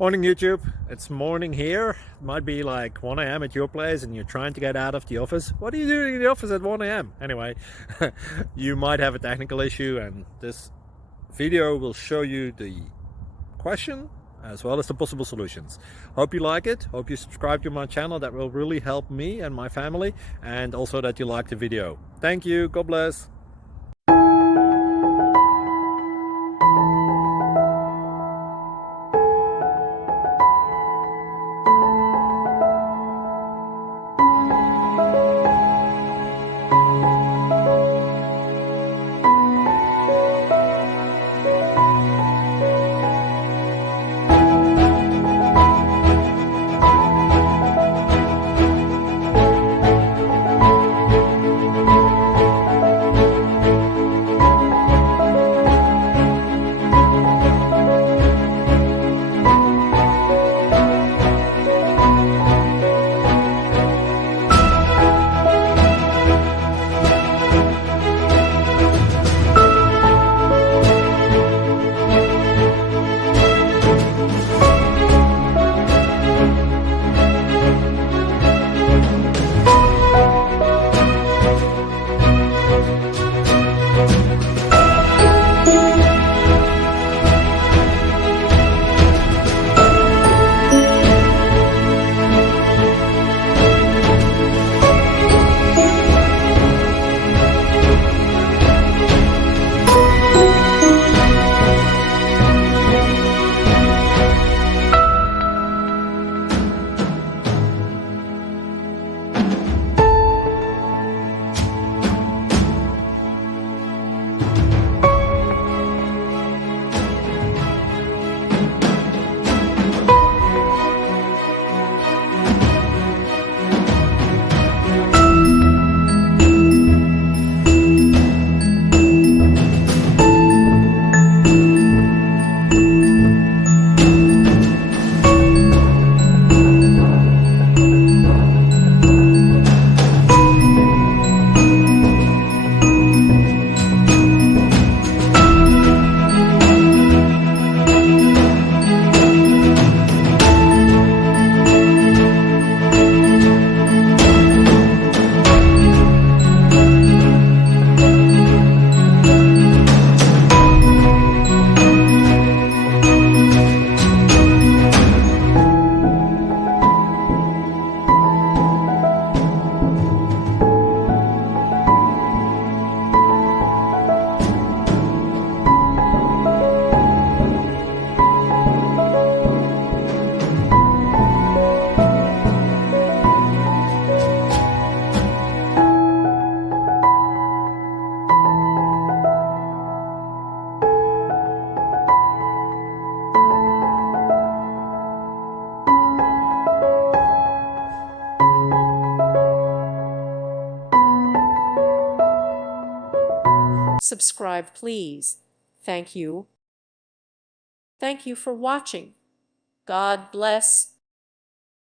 Morning YouTube, it's morning here. It might be like 1 a.m. at your place and you're trying to get out of the office. What are you doing in the office at 1 a.m.? Anyway, you might have a technical issue and this video will show you the question as well as the possible solutions. Hope you like it, hope you subscribe to my channel. That will really help me and my family, and also that you like the video. Thank you, God bless. Subscribe, please. Thank you. Thank you for watching. God bless.